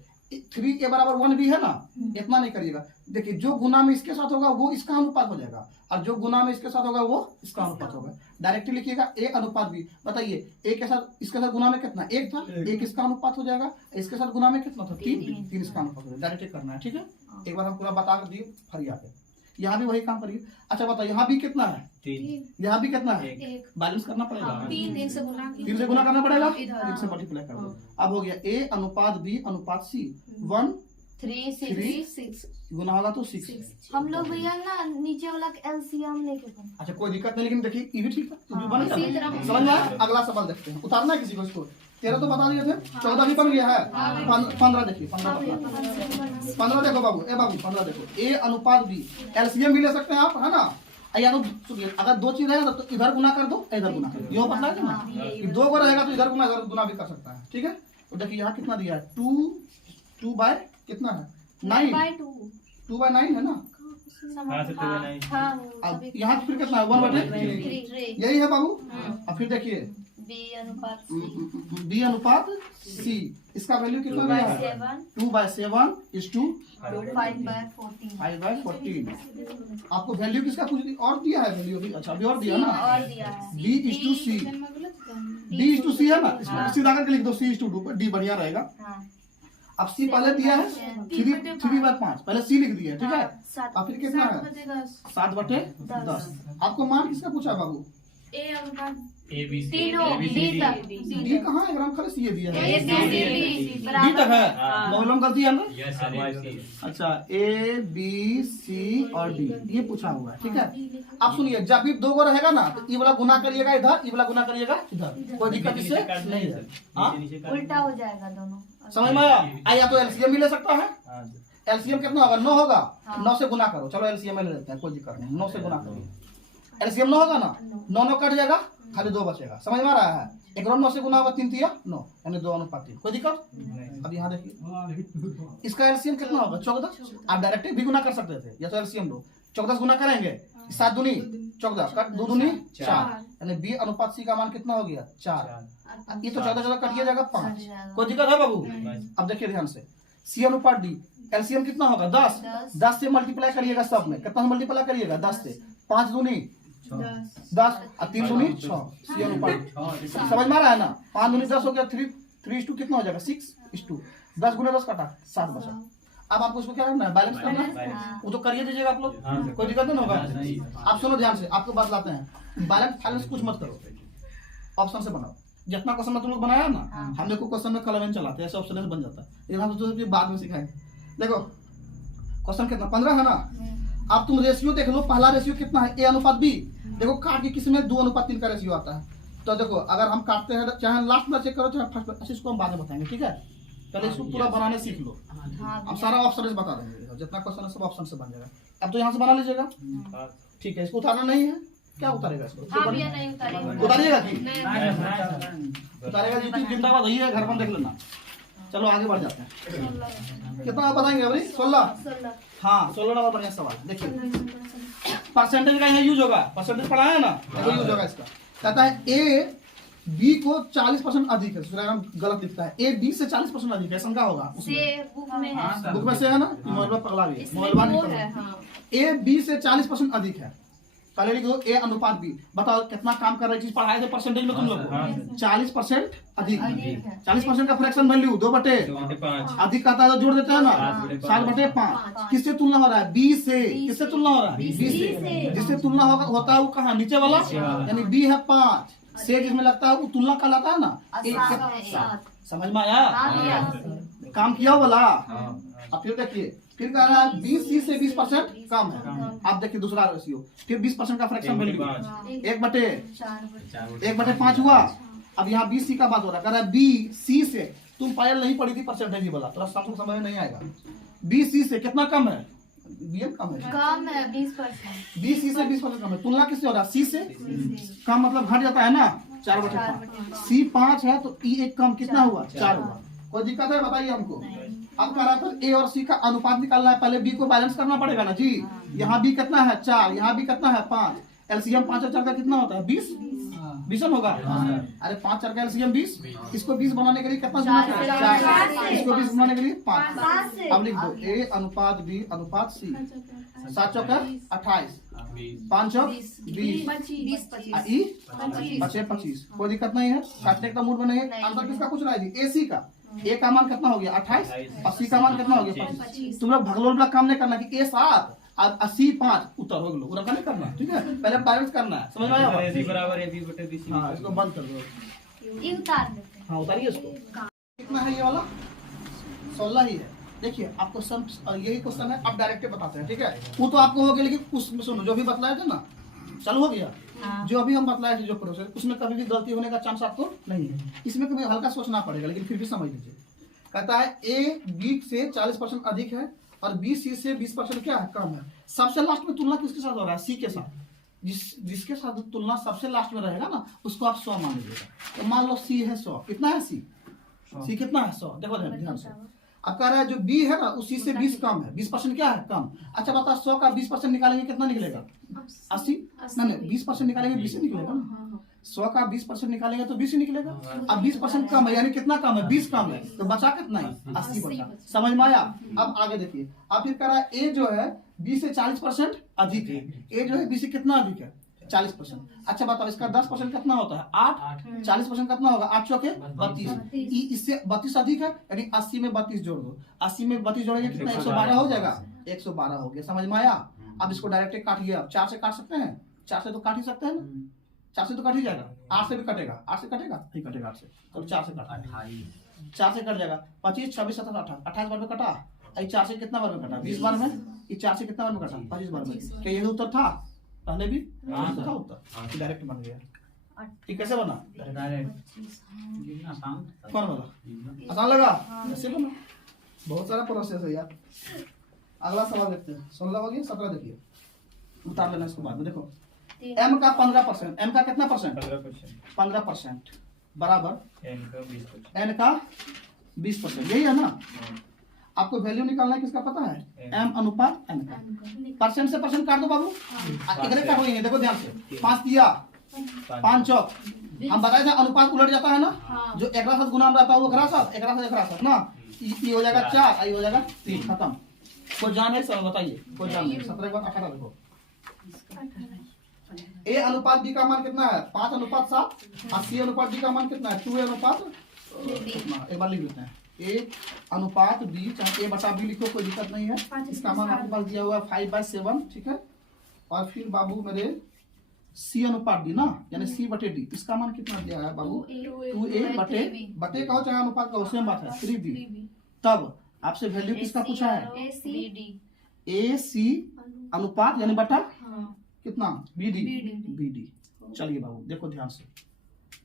3a बराबर 1 भी है ना, इतना नहीं करिएगा। देखिए जो गुना में इसके साथ होगा वो इसका अनुपात हो जाएगा और जो गुना में इसके साथ होगा वो इसका अनुपात होगा। डायरेक्टली लिखिएगा ए अनुपात बी। बताइए ए के साथ इसके साथ गुना में कितना? 1 था। 1 इसका अनुपात हो जाएगा। इसके साथ गुना में कितना था? 3 इसका अनुपात हो जाएगा। डायरेक्ट करना है, ठीक है? एक बार हम पूरा बता कर दिए फरिया पे। यहाँ भी वही काम करिए। अच्छा बताओ यहाँ भी कितना है? 3। यहाँ भी कितना है? बैलेंस करना पड़ेगा। 3 से गुना करना पड़ेगा। 3 से मल्टीप्लाई कर दो। अब हो गया ए अनुपात बी अनुपात सी। 1 3 6 गुना होगा तो 6। हम लोग भैया ना नीचे वाला एलसीएम लेके बने। अच्छा कोई दिक्कत नहीं, लेकिन देखिए ये भी ठीक है, तो बन इसी जाएगा। तरह समझ में आया? अगला सवाल देखते हैं। उतारना है किसी को इसको? 13 तो बता दिए थे, 14 भी बन गया है। 15 देखिए, 15 देखो बाबू, ए बाबू 15 देखो। ए अनुपात बी एलसीएम भी ले सकते हैं आप, है ना? या तो सुनिए, अगर 2 चीज रहेगा तो इधर गुना कर दो, इधर गुना कर दो। ये पता है ना? 2 को रहेगा तो इधर गुना भी कर सकता है, ठीक है? तो देखिए यहाँ कितना दिया है? 2 बाय कितना है? 9। 2/9 है ना? अब यहाँ फिर कितना है? 1/3। यही है बाबू। अब फिर देखिए बी अनुपात सी। इसका वैल्यू कितना दिया है? 2/7 is to 5/14। आपको वैल्यू किसका कुछ और दिया है? वैल्यू भी अच्छा अभी और दिया ना? b is to c। d is to c है ना? इसमें सीधा करके लिख दो c is to d, बढ़िया रहेगा। अब सी पहले दिया है 3/5, पहले सी लिख दिया, ठीक है? अब फिर कितना है? 7/10। आपको मान किसका पूछा बाबू? डी कहाँ है? ग्राम खाली सी दिया है, डी तक है। प्रॉब्लम गलती है ना? अच्छा ए बी सी और डी ये पूछा हुआ है, ठीक है? अब सुनिए, जब भी 2 को रहेगा ना तो ये वाला गुना करिएगा इधर, ये वाला गुना करिएगा इधर, कोई दिक्कत इससे नहीं है। उल्टा हो जाएगा दोनों। समझ में आया? या तो एलसीएम भी ले सकता है। एलसीएम कितना होगा? 9 होगा। 9 से गुना करो। चलो एलसीएम ले लेते हैं, कोई दिक्कत नहीं। 9 से गुना करो। एलसीएम 9 होगा ना? 9 कट जाएगा, खाली 2 बचेगा। समझ में आ रहा है? एक 9 से गुना होगा 3 3 9 यानी 2 अनुपात 3। कोई दिक्कत? अब यहाँ देखिए इसका एलसीएम कितना होगा? 14। आप डायरेक्ट भी गुना कर सकते थे, या तो एलसीएम लो। 14 गुना करेंगे 7 दूनी 14, 2 दूनी 4 यानी बी अनुपात सी का मान कितना हो गया? 4। ये तो 14 कटिए जाएगा 5। कोई दिक्कत है बाबू? अब देखिए ध्यान से, सी अनुपात डी एलसीएम कितना होगा? 10। 10 से मल्टीप्लाई करिएगा सब में। कितना मल्टीप्लाई करिएगा? 10 से। 5 दूनी 10 और 3 दूनी 6। सी अनुपात समझ में आ रहा है ना? 5 दूनी 10 हो गया। 3:2 कितना हो जाएगा? 6:2। 10 गुना 10 कटा 7 बचा। अब आपको इसको क्या करना है? बैलेंस करना है। वो तो करिए दीजिएगा आप लोग, कोई दिक्कत नहीं होगा। आप सुनो ध्यान से, आपको बात लाते हैं। बैलेंस फाइनेंस कुछ मत करो, ऑप्शन से बनाओ। जितना क्वेश्चन में तुम लोग बनाया ना, हम लोग को क्वेश्चन में कलम चलाते हैं, ऐसे ऑप्शन से बन जाता है। लेकिन हम तो बाद में सिखाएंगे। देखो क्वेश्चन कितना? 15 है ना? अब तुम रेशियो देख लो, पहला रेशियो कितना है? ए अनुपात बी। देखो काट के किस में 2:3 का रेशियो आता है। तो देखो अगर हम काटते हैं, चाहे लास्ट में चेक करो चाहे फर्स्ट में, इसको हम बाद में बताएंगे, ठीक है? पहले इसको पूरा बनाने सीख लो। अब सारा ऑप्शन से बता देंगे, जितना क्वेश्चन है सब ऑप्शन से बन जाएगा। अब तो यहाँ से बना लीजिएगा, ठीक है? इसको उतारना नहीं है, क्या उतारेगा इसको? उतारिएगा कि उतारेगा? जी जिंदाबाद वही है, घर पर देख लेना। चलो आगे बढ़ जाते हैं। कितना बताएंगे अभी? 16। हाँ 16 नंबर बढ़िया सवाल। देखिए परसेंटेज का यूज होगा, परसेंटेज पढ़ा है ना, तो यूज होगा इसका। कहता है ए बी को 40% अधिक है। गलत लिखता है, ए बी से 40% अधिक है, शंका होगा उसमें। बुक में से है ना? मोबाइल पगला भी, मोबाइल नहीं। ए बी से 40% अधिक है। पहले लिख दो ए अनुपात बी। बताओ कितना काम कर रही चीज पढ़ाए थे परसेंटेज में तुम लोग को 40% अधिक। 40% का फ्रैक्शन वैल्यू 2/5 अधिक आता है तो जोड़ देते हैं ना 7/5। किससे तुलना हो रहा है? बी से। किससे तुलना हो रहा है? बी से। जिससे तुलना होता है वो कहाँ? नीचे वाला, यानी बी है 5 से जिसमें लगता है वो तुलना कहलाता है ना 1। समझ में आया? काम किया बोला। अब फिर देखिए, फिर कह रहा है 20 से 20% कम है। आप देखिए दूसरा रेशियो, फिर 20% का फ्रैक्शन वैल्यू 1/5 हुआ। अब यहाँ बी सी का बात हो रहा है, कह रहा है बी सी से। तुम पायल नहीं पढ़ी थी परसेंटेज बोला, थोड़ा समझ में नहीं आएगा। बी सी से कितना कम है? बी कम है 20%। बी सी से 20% कम है। तुलना किससे हो रहा है? सी से। कम मतलब घट जाता है ना 4/5। सी 5 है तो ई 1 कम कितना हुआ? 4 हुआ। कोई दिक्कत है बताइए हमको। अब कह रहा था ए और सी का अनुपात निकालना है, पहले बी को बैलेंस करना पड़ेगा ना जी। यहाँ बी कितना है? 4, यहाँ बी कितना है? 5। एलसीएम 5 और 4 का कितना होता है? 20 होगा। अरे 5 4 का एलसीएम 20। इसको 20 बनाने के लिए कितना जुड़ना है? 4। इसको 20 बनाने के लिए 5। अब लिख दो ए अनुपात बी अनुपात सी। 7 चौका 28, 5 चौक 20, 25। कोई दिक्कत नहीं है, काटने का मूड में नहीं है। आंसर किसका पूछ रहा है जी? ए सी का। ए का मान कितना हो गया? 28 और सी का मान कितना हो गया? 25। तुम लोग भगलोल वाला काम नहीं करना कि ए 7 और 80 5 उत्तर हो गया, पूरा नहीं करना, ठीक है? पहले बैलेंस करना है। समझ में आया? ए बराबर ए बी बटे बी सी। हाँ, इसको बंद कर दो। ये उतार देते हैं। हाँ उतारिए इसको। कितना है ये वाला? 16 ही है। देखिए आपको यही क्वेश्चन है, आप डायरेक्ट बताते हैं, ठीक है? वो तो आपको हो गया, लेकिन उसमें सुनो जो भी बतलाया था ना, चालू हो गया। जो अभी हम बतलाए थे जो प्रोसेस, उसमें कभी भी गलती होने का चांस आपको नहीं है। इसमें कभी हल्का सोचना पड़ेगा, लेकिन फिर भी समझ लीजिए। कहता है ए बी से 40% अधिक है और बी सी से 20% क्या है? कम है। सबसे लास्ट में तुलना किसके साथ हो रहा है? सी के साथ। जिसके साथ तुलना सबसे लास्ट में रहेगा ना, उसको आप 100 मान लीजिएगा। तो मान लो सी है 100। कितना है सी? सी कितना है? 100। देखो ध्यान से। अब कह रहा है जो बी है ना उसी से 20 कम है। 20% क्या है? कम। अच्छा बता, 100 का 20% निकालेंगे कितना निकलेगा? 80। नहीं 20% निकालेंगे 20 निकलेगा ना। 100 का 20% निकालेंगे तो 20 निकलेगा। अब 20% कम है, यानी कितना कम है? 20 कम है, तो बचा कितना है? 80 बचा। समझ में आया? अब आगे देखिए। अब फिर कह रहा है ए जो है बी से 40% अधिक है। ए जो है बी से कितना अधिक है? 40%। अच्छा बताओ, इसका 10% कितना होता है? 8। 40% कितना होगा? 8 चौके 32। इससे 32 अधिक है, यानी 80 में 32 जोड़ दो। 80 में 32 जोड़ेंगे कितना? 112 हो जाएगा। 112 हो गया। समझ में आया? अब इसको डायरेक्ट काटिए। आप 4 से काट सकते हैं? 4 से तो काट ही सकते हैं ना। 4 से तो कट ही जाएगा। 8 से भी कटेगा। 8 से कटेगा? नहीं कटेगा 8 से, तो 4 से कटा। 4 से कट जाएगा। 25 26 27 28 28 बार में कटा। 4 से कितना बार में कटा? 20 बार में। ये 4 से कितना बार में कटा? 25 बार में। क्या यही उत्तर था? पहले भी था उत्तर, डायरेक्ट बन गया। ये कैसे बना? कौन बोला? आसान लगा? ऐसे बना। बहुत सारा प्रोसेस है यार। अगला सवाल देखते हैं। 16 हो गया, 17 देखिए। उतार लेना इसको बाद में। देखो m का 15%, m का कितना परसेंट? 15% बराबर n का 20%। यही है ना? आपको वैल्यू निकालना है, किसका पता है? m अनुपात n का। परसेंट से परसेंट काट दो बाबू। कितने काटोगे? देखो ध्यान से। 5 दिया, 5 चौक। हम बताए थे अनुपात उलट जाता है ना। जो एक साथ गुना में रहता है वो एकरा साथ ना। ये हो जाएगा 4, ये हो जाएगा 3। खत्म। कोई जान है सर? बताइए। कोई जान नहीं? 17 के बाद 18 देखो। ए अनुपात बी का मान कितना है? 5 अनुपात 7। और सी अनुपात डी का मान कितना है? 2 अनुपात कितना? एक बार लिख लेते हैं। ए अनुपात बी, चाहे ए बटा बी लिखो, कोई दिक्कत नहीं है। इसका मान आपके पास दिया हुआ है 5/7, ठीक है? और फिर बाबू मेरे सी अनुपात डी ना, यानी सी बटे डी, इसका मान कितना दिया है बाबू? 2a बटे कहो चाहे अनुपात कहो, सेम बात है, 3b। तब आपसे वैल्यू किसका पूछा है? ए सी अनुपात यानी बटा कितना? B D. चलिए बाबू देखो ध्यान से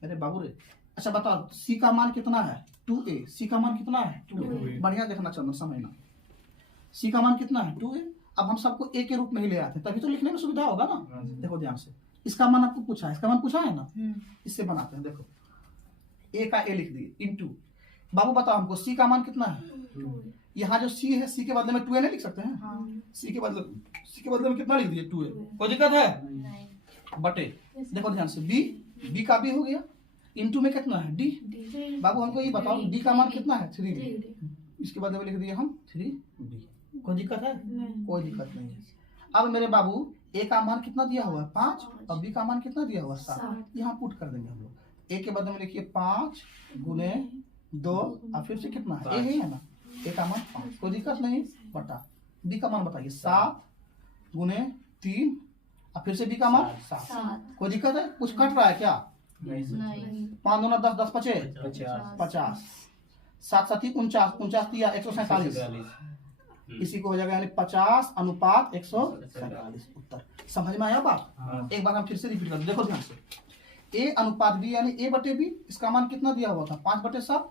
मेरे बाबू रे। अच्छा बताओ, सी का मान कितना है? 2a। सी का मान कितना है? 2a। बढ़िया देखना चलना समझना। सी का मान कितना है? 2a। अब हम सबको ए के रूप में ही ले आते हैं, तभी तो लिखने में सुविधा होगा ना। देखो ध्यान से, इसका मान आपको पूछा है, इसका मान पूछा है ना। इससे बनाते हैं। देखो ए का ए लिख दिए इनटू। बाबू बताओ हमको सी का मान कितना है? यहाँ जो सी है, सी के बदले में 2a नहीं लिख सकते हैं? सी के बदले में कितना लिख दिए? 2a। कोई दिक्कत है? बटे देखो ध्यान से, बी का भी हो गया, इनटू में कितना है? डी। बाबू हमको ये बताओ डी का मान कितना है? 3b। इसके बदले में लिख दिए हम 3b। कोई दिक्कत है? कोई दिक्कत नहीं है। अब मेरे बाबू ए का मान कितना दिया हुआ है 5 और बी का मान कितना दिया हुआ है 7। यहाँ पुट कर देंगे हम लोग। ए के बदले में लिखिए 5 गुने 2 और फिर से कितना है ए है ना, ए का मान 5, कोई दिक्कत नहीं, बटा बी का मान बताइए 7 गुने 3 और फिर से बी का मान 7। कोई दिक्कत है, कुछ कट रहा है क्या? नहीं 5 दूना 10, 10 पचे 50, 7 7 49, 49 दिया 147, इसी को हो जाएगा यानी 50 अनुपात 147 उत्तर। समझ में आया बात? एक बार हम फिर से रिपीट कर देखो ध्यान से। ए अनुपात बी यानी ए बटे बी, इसका मान कितना दिया हुआ था 5 बटे 7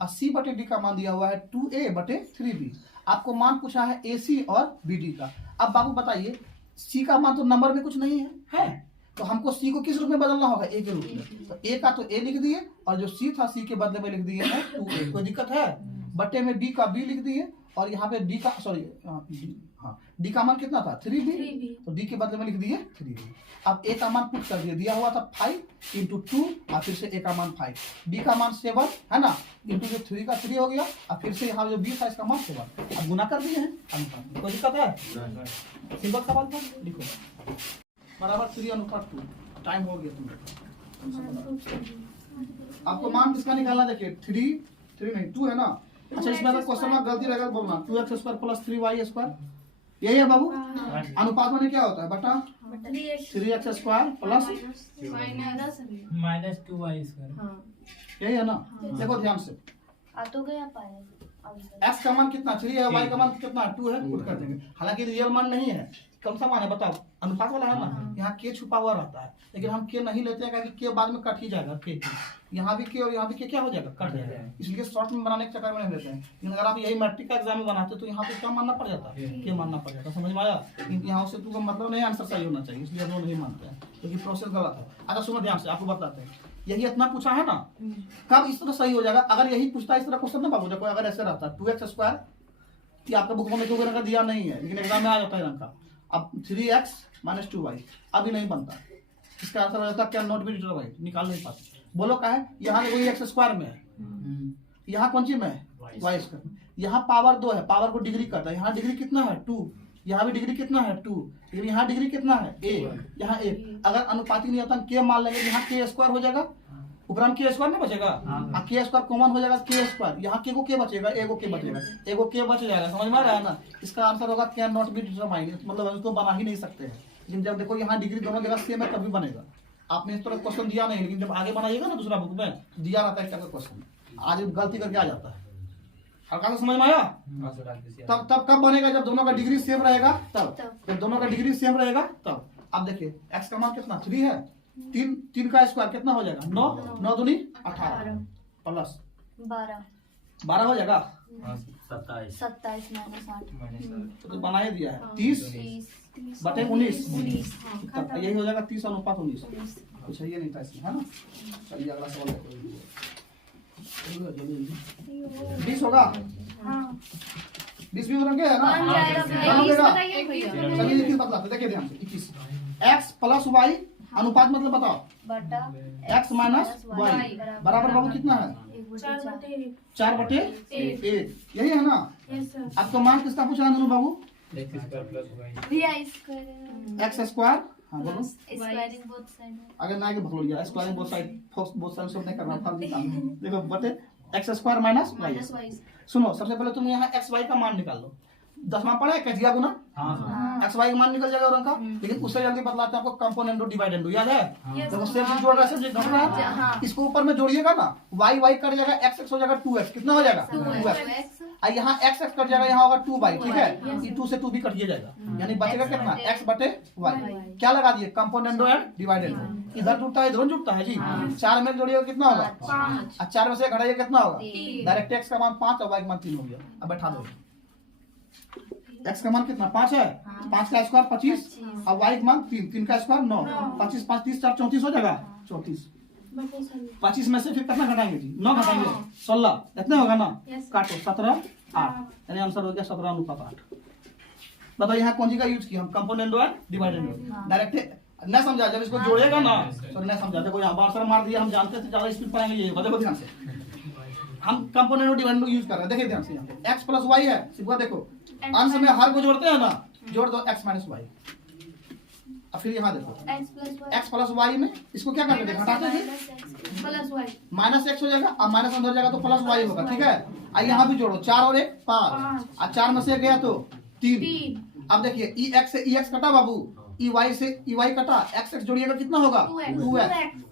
और सी बटे डी का मान दिया हुआ है 2a बटे 3b। आपको मान पूछा है ए सी और बी डी का। अब बाबू बताइए सी का मान तो नंबर में कुछ नहीं है तो हमको सी को किस रूप में बदलना होगा? ए के रूप में। तो ए का तो ए लिख दिए और जो सी था सी के बदले में लिख दिए है 2a। कोई दिक्कत है? बटे में बी का बी लिख दिए और यहाँ पे डी का डी का मान कितना था 3b, तो डी के बदले में लिख दिए 3b। अब ए का मान पुट कर दिया हुआ था 5 इंटू 2 और फिर से ए का मान 5, बी का मान 7 है ना, इंटू जो 3 का 3 हो गया और फिर से यहाँ जो बी था इसका मान 7। अब गुना कर दिए हैं अनुपात। कोई दिक्कत है? सिंपल सवाल था, लिखो बराबर 3 अनुपात 2। टाइम हो गया तुम आपको मान किसका निकालना देखिए 3 नहीं 2 है ना। अच्छा इसमें अगर क्वेश्चन में गलती रहेगा बोलना 2x² प्लस 3y², यही है बाबू। अनुपात में क्या होता है बटा 3x² प्लस -2y²। यही है ना। देखो ध्यान से आ तो गया पाया। x का मान कितना 3 है, y का मान कितना 2 है, पुट कर देंगे। हालांकि रियल मान नहीं है, कौन सा मान है बताओ? अनुपात वाला है ना, यहाँ k छुपा हुआ रहता है लेकिन हम k नहीं लेते हैं क्योंकि k बाद में कट ही जाएगा। k यहाँ भी k और यहाँ भी k क्या हो जाएगा? कट जाएगा। इसलिए शॉर्ट में बनाने के चक्कर में नहीं लेते हैं। लेकिन अगर आप यही मैट्रिक का एग्जाम में बनाते तो यहाँ पे क्या मानना पड़ जाता है? k मानना पड़ जाता। समझ में आया? क्योंकि यहाँ से तुमको मतलब नहीं आंसर सही होना चाहिए, इसलिए हम लोग नहीं मानते हैं क्योंकि प्रोसेस गलत है। अच्छा सुनो ध्यान से, आपको बताते हैं यही इतना पूछा है ना, कब इस तरह सही हो जाएगा? अगर यही पूछता है इस तरह क्वेश्चन ना बाबू, देखो अगर ऐसे रहता 2x² कि आपका बुक में तो रंग दिया नहीं है लेकिन एग्जाम में आ जाता है रंग का। अब 3x - 2y अभी नहीं बनता, इसका आंसर हो जाता है कैन नॉट बी डिटरमाइंड, निकाल नहीं पाते। बोलो क्या है? यहाँ देखो ये x² में है, यहाँ कौन सी में है y², यहाँ पावर 2 है, पावर को डिग्री करता है। यहाँ डिग्री कितना है 2, यहाँ भी डिग्री कितना है 2, लेकिन यहाँ डिग्री कितना है a, यहाँ 1। अगर अनुपाती नहीं आता k मान लेंगे, यहाँ k² हो जाएगा, ऊपर k² नहीं बचेगा, k² कॉमन हो जाएगा k², यहाँ k को k बचेगा, a को k बचेगा, a को k बच जाएगा। समझ में आ रहा है ना? इसका आंसर होगा कैन नॉट बी डिटरमाइंड, मतलब इसको बना ही नहीं सकते हैं। लेकिन जब देखो यहाँ डिग्री दोनों जगह सेम है तभी बनेगा। आपने इस तरह क्वेश्चन दिया नहीं, लेकिन जब आगे बनाइएगा ना दूसरा बुक में दिया रहता है इसका क्वेश्चन, आज गलती करके आ जाता है। हल्का सा समझ में आया? तब कब बनेगा? जब दोनों का डिग्री सेम रहेगा तब। जब दोनों का डिग्री सेम रहेगा तब। अब देखिए x का मान कितना 3 है, 3 का स्क्वायर कितना हो जाएगा 9, 9 दूनी 18 प्लस 12 हो जाएगा 27 -8 तो बना ही दिया है 30 बटे 19। यही हो जाएगा 30 अनुपात 19। कुछ है ये नहीं था इसमें, है ना? चलिए अगला सवाल देखो। 20 होगा, 20 भी होगा है ना? चलिए देखिए बदलाते, देखिए ध्यान से 21 x प्लस y अनुपात मतलब बताओ बटा x माइनस y बराबर बाबू कितना है 4 बटे 1। यही है ना? अब तो मान किसका पूछा है बाबू? x²। हाँ बोलो। अगर ना के भूल स्क्वायरिंग बोथ साइड सब नहीं करना, फालतू काम है। देखो बटे x² माइनस y। सुनो सबसे पहले तुम यहाँ xy का मान निकाल लो। 10वां पढ़े कजिया गुना, xy का मान निकल जाएगा और का, लेकिन उससे जल्दी बतलाते हैं आपको कंपोनेंट डिवाइडेंड याद है? देखो सेम जोड़ रहा है, जोड़ रहा है, इसको ऊपर में जोड़िएगा ना, y कट जाएगा, x हो जाएगा 2x, कितना हो जाएगा 2x। यहाँ x कट जाएगा, यहाँ होगा 2y, ठीक है? ये 2 से 2 भी कट जाएगा, यानी बचेगा कितना x बटे y। क्या लगा दिए? Componendo and dividend. इधर जुड़ता है इधर जुड़ता है जी। 4 में जोड़िएगा कितना होगा 5, 4 में से घटाइएगा कितना होगा डायरेक्ट x का मान 5 और y का मान 3 हो गया। अब बैठा दो, x का मान कितना 5 है, 5 का स्क्वायर 25 और y का मान 3, 3 का स्क्वायर 9, 25 5 30 4 34 हो जाएगा 34। 25 में से फिर कितना घटाएंगे जी? 9 घटाएंगे 16, इतना होगा ना? काटो 17 8, यानी आंसर हो गया 17 अनुपात 8। बताओ यहाँ कौन सी का यूज किया हम? Componendo and डिवाइडेंडो। डायरेक्ट ना समझा, जब इसको जोड़ेगा ना तो ना समझा। देखो यहाँ आंसर मार दिया, हम जानते थे ज्यादा स्पीड पढ़ेंगे ये। देखो ध्यान से हम कंपोनेंट और डिवाइडेंड यूज कर रहे हैं। देखिए ध्यान से यहाँ पे x प्लस y है, सिर्फ देखो अंश में हर को जोड़ते हैं ना, जोड़ दो x माइनस y। अब फिर यहाँ देखो x x प्लस वाई में इसको क्या करते थे, घटाते थे, प्लस y माइनस एक्स हो जाएगा, अब माइनस अंदर जाएगा तो प्लस वाई होगा, ठीक है। अब यहाँ भी जोड़ो, 4 और 1 5, और 4 में से एक गया तो 3। अब देखिए ई एक्स से ई एक्स कटा बाबू, ई वाई से ई वाई कटा, एक्स एक्स जोड़िएगा कितना होगा 2x,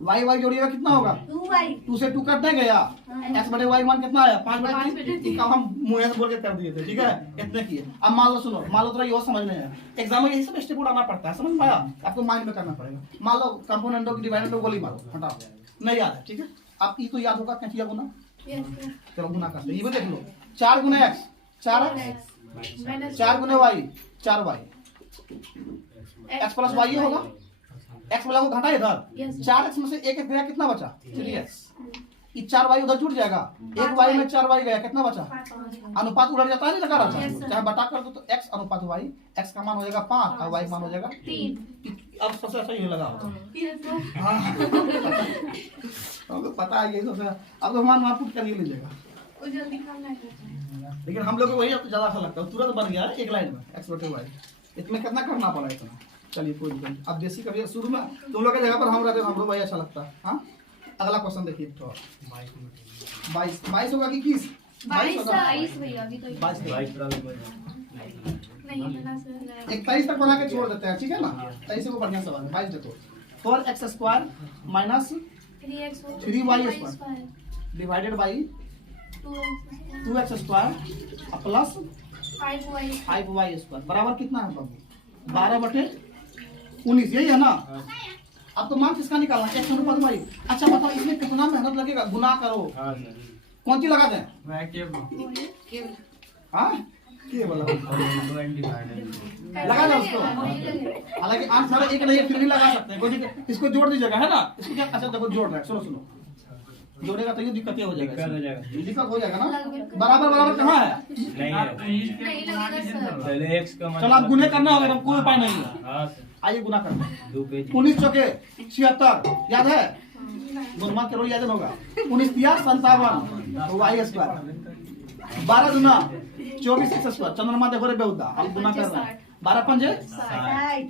वाई वाई जोड़िएगा कितना होगा 2 से 2 कट नहीं गया, x बटे वाई मान कितना आया 5/3। हम मुंह से बोल के कर दिए थे, ठीक है, इतने किए। अब मान लो, सुनो, मान लो थोड़ा ये समझने है, एग्जाम में यही सब स्टेप उड़ाना पड़ता है, समझ में आया, आपको माइंड में करना पड़ेगा। मान लो कंपोनेंटों की डिवाइडेड गोली मारो, हटाओ, नहीं याद है, ठीक है। अब ई तो याद होगा, कैंचिया गुना, चलो गुना करते हैं, ये भी देख लो, 4 गुना x 4x, 4 गुना y 4y, x plus y होगा, x वाला को घटा इधर, 4x में से एक एक गया, कितना बचा 3x, ये 4y उधर जुड़ जाएगा, एक y में 4y गया, कितना बचा, अनुपात उलट जाता है नहीं लगा रहता है, चाहे बटा कर दो तो x अनुपात y, x का मान हो जाएगा 5 और y मान हो जाएगा 3। अब सबसे अच्छा ये लगा होगा, हाँ हमको पता है ये सबसे, अब तो हमारा वहाँ पुट कर ये लीजिएगा, लेकिन हम लोग को वही ज्यादा अच्छा लगता है, तुरंत बन गया एक लाइन में x बटे y, इसमें कितना करना पड़ा इतना। चलिए कोई दिक्कत नहीं, अब बेसिक करिए, शुरू में तुम लोग की जगह पर हम रहते हैं, हम लोग वही अच्छा लगता है। हाँ, अगला क्वेश्चन देखिए, तो 22 होगा कि 21, 22 भैया अभी तो 21 तक बना के छोड़ देते हैं, ठीक है ना, 23 को बढ़िया सवाल है। 22 देखो, 4x² minus 3y² divided by 2x² plus 5y² बराबर कितना है बाबू, 12/19, यही है ना। अब तो मान किसका निकालना है, x अनुपात y। अच्छा बताओ इसमें कितना मेहनत लगेगा, गुना करो, कौन सी लगा दें, हाँ के बोला लगा दो उसको, हालांकि आंसर एक नहीं है फिर भी लगा सकते हैं, कोई दिक्कत, इसको जोड़ दीजिएगा, है ना, इसको क्या, अच्छा देखो जोड़ रहा है, सुनो जोड़ेगा तो ये दिक्कत हो जाएगा, दिक्कत हो जाएगा ना, बराबर बराबर कहाँ है, चलो आप गुने करना होगा, कोई उपाय नहीं है, आइए गुना करना, 19 चौके 76 याद है, गुना करो याद होगा, 19 तिया 57 y², 12 दुना 24x², चंद्रमा देखो रे बेहुदा, अब गुना कर रहा है, 12 पंजे 60,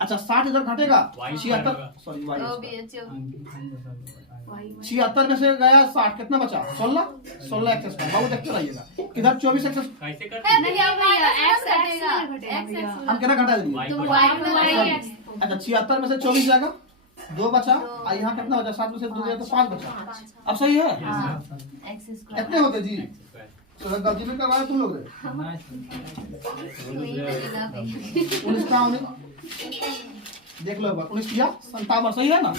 अच्छा 60 इधर घटेगा 76, सॉरी y 76 में से गया 60, कितना बचा 16x², बाबू देखते रहिएगा, इधर 24x, हम कितना घटा देंगे, अच्छा 76 में से 24 जाएगा, 2 बचा, और यहाँ कितना बचा, 7 में से 2 गया तो 5 बचा, अब सही है, कितने होते जी, तो गलती में करवाए तुम लोग, 19 का देख लो, 19 किया 57, सही है ना,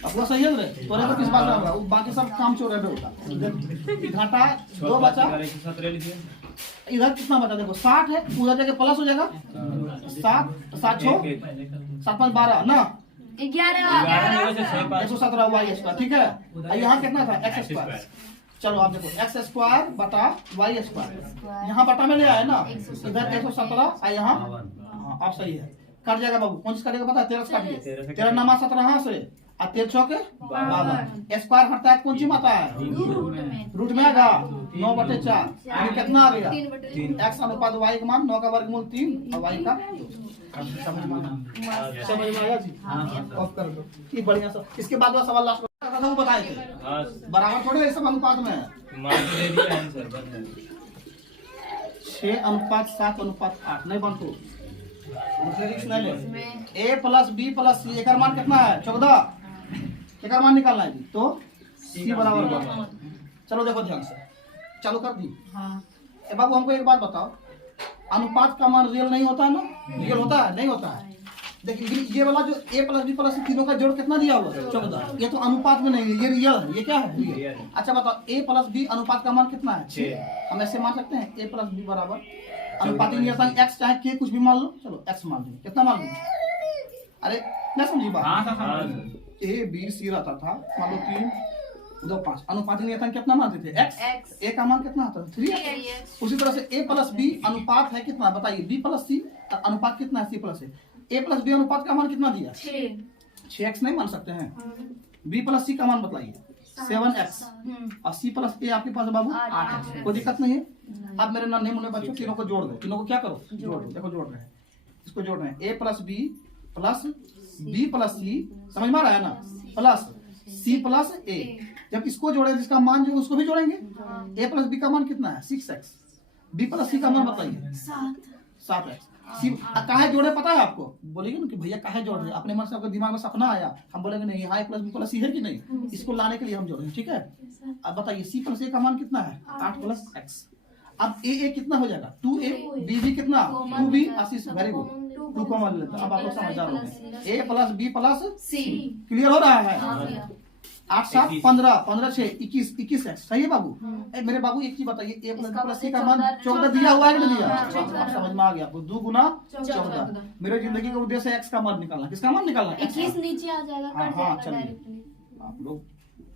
अपना सही है रे, तोरे को किस बात में होगा, बाकी सब काम चोर है बेटा, घाटा 2 बचा, इधर कितना बचा देखो 60 है, उधर जाके प्लस हो जाएगा 7 7 6 7 5 12 ना 117 y², ठीक है, और यहाँ कितना था x², चलो आप देखो x² बटा y², यहाँ बटा में ले आए ना, इधर 117 और यहाँ, हाँ आप सही है, कट जाएगा बाबू, कौन सी कटेगा पता है, 13 काटिए, 13 नमा 17 यहाँ से, और 13 चौके 12, स्क्वायर हटता है कौन सी माता है, रूट में आएगा 9/4, यानी कितना आ गया, x अनुपात y का मान 9 का वर्गमूल 3 और y का 2, समझ में आया जी, ऑफ कर दो, ये बढ़िया सब। इसके बाद वो सवाल लास्ट में वो बताए थे, बराबर थोड़े ये सब अनुपात में है, 6:7:8 नहीं बनतो, a plus b plus c, एक मान कितना है 14, एक मान निकालना है जी, तो c बराबर, चलो देखो ध्यान से, चालू कर दी। हाँ बाबू हमको एक बात बताओ, अनुपात का मान रियल नहीं होता है ना, रियल होता है नहीं होता है, देखिए ये वाला जो a plus b plus c तीनों का जोड़ कितना दिया हुआ है 14, ये तो अनुपात में नहीं है, ये रियल है, ये क्या है रियल। अच्छा बताओ a प्लस b अनुपात का मान कितना है 6, हम ऐसे मान सकते हैं a प्लस b बराबर अनुपाती नियतांक x चाहे k कुछ भी मान लो, चलो x मान लो, कितना मान लो, अरे क्या समझी बात, a b c रहता था, मान लो 3 2 5, अनुपाती नियतांक कितना मानते थे x, a का मान कितना आता था 3x, उसी तरह से a प्लस b अनुपात है कितना बताइए, b प्लस c अनुपात कितना है c plus a plus b अनुपात का मान कितना दिया 6x नहीं मान सकते हैं, b प्लस c का मान बताइए 7x, और c प्लस a आपके पास बाबू 8x, कोई दिक्कत नहीं है। अब मेरे नन्हे मुन्ने बच्चों तीनों को जोड़ दो, तीनों को क्या करो जोड़ दो, देखो जोड़ रहे हैं इसको जोड़ रहे हैं a plus b plus b plus c, समझ में आ रहा है ना, प्लस c प्लस a। जब इसको जोड़े जिसका मान जो उसको भी जोड़ेंगे। a प्लस b का मान कितना है 6x, b प्लस c का मान बताइए 7x। काहे जोड़े पता है आपको, बोलेंगे ना कि भैया काहे जोड़ रहे, अपने मन से आपके दिमाग में सपना आया, हम बोलेंगे नहीं a plus b plus c है कि नहीं, इसको लाने के लिए हम जोड़ रहे हैं, ठीक है। अब बताइए c प्लस a का मान कितना है 8 प्लस x। अब a कितना हो जाएगा 2a, b कितना 2b, आशीष वेरी गुड 2 कॉमन लेते हैं। अब आप लोग समझदार हो गए, a plus b plus c, clear हो रहा है। 8 7 15 15 6 21 21x, सही है बाबू। मेरे बाबू एक चीज बताइए, a plus b plus c का मान 14 दिया हुआ है कि नहीं दिया, आप समझ में आ गया आपको, 2 गुना 14। मेरे जिंदगी का उद्देश्य है x का मान निकालना, किसका मान निकालना, 21 नीचे आ जाएगा, हाँ कट हाँ जाएगा चलिए, डायरेक्टली। आप लोग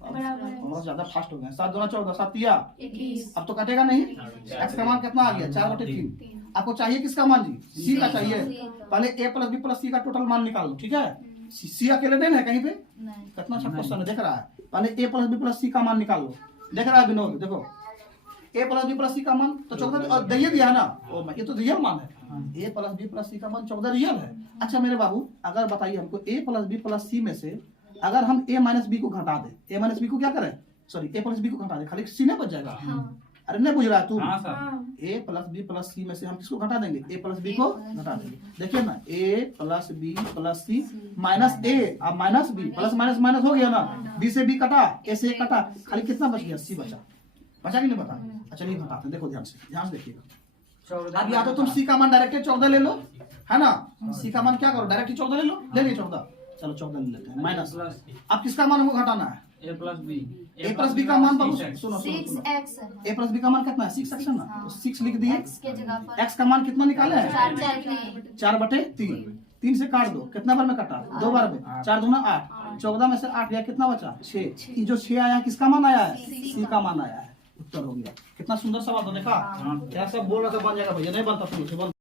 बराबर है। बहुत ज्यादा फास्ट हो गए। 7 दूना 14 7 तिया, 21 अब तो कटेगा नहीं। x का मान कितना आ गया 4/3। आपको चाहिए किसका मान जी, c का चाहिए। पहले a plus b plus c का टोटल मान निकाल लो, ठीक है। c अकेले नहीं है कहीं पे, नहीं, कितना अच्छा क्वेश्चन है, देख रहा है। पहले a plus b plus c का मान निकाल लो, देख रहा है विनोद, देखो a plus b plus c का मान तो 14 और दे दिया है ना, ओ ये तो रियल मान है, a plus b plus c का मान 14 रियल है। अच्छा मेरे बाबू, अगर बताइए हमको a plus b plus c में से अगर हम a माइनस b को घटा दे, a माइनस b को क्या करें, सॉरी a प्लस b को घटा दे, खाली c नहीं बच जाएगा। अरे नहीं बुझ रहा है तू, a plus b plus c में से हम किसको घटा देंगे, a प्लस b को घटा देंगे। देखिए ना a plus b plus c minus a, अब minus b, plus minus minus हो गया ना, b से b कटा, a से a कटा, खाली कितना बच गया c बचा, बचा कि नहीं बता। अच्छा नहीं बताते, देखो ध्यान से देखिएगा। अब या तो तुम c का मान डायरेक्ट 14 ले लो, है ना, c का मान क्या करो डायरेक्ट 14 ले लो, ले लिए 14, चलो 14 ले लेते हैं माइनस। अब किसका मान हमको घटाना है, a प्लस b का मान बाबू सुनो 6x a प्लस b का मान कितना है 6x है ना, तो 6 लिख दिए। x के जगह पर x का मान कितना निकाले हैं 4/3। 4/3 से काट दो, कितना बार में कटा, 2 बार में, 4 दूना 8, 14 में से 8 गया, कितना बचा 6। ये जो 6 आया किसका मान आया है, c का मान आया है, उत्तर हो गया। कितना सुंदर सवाल था, देखा क्या सब बोल रहा था, बन जाएगा भैया, नहीं बनता तुम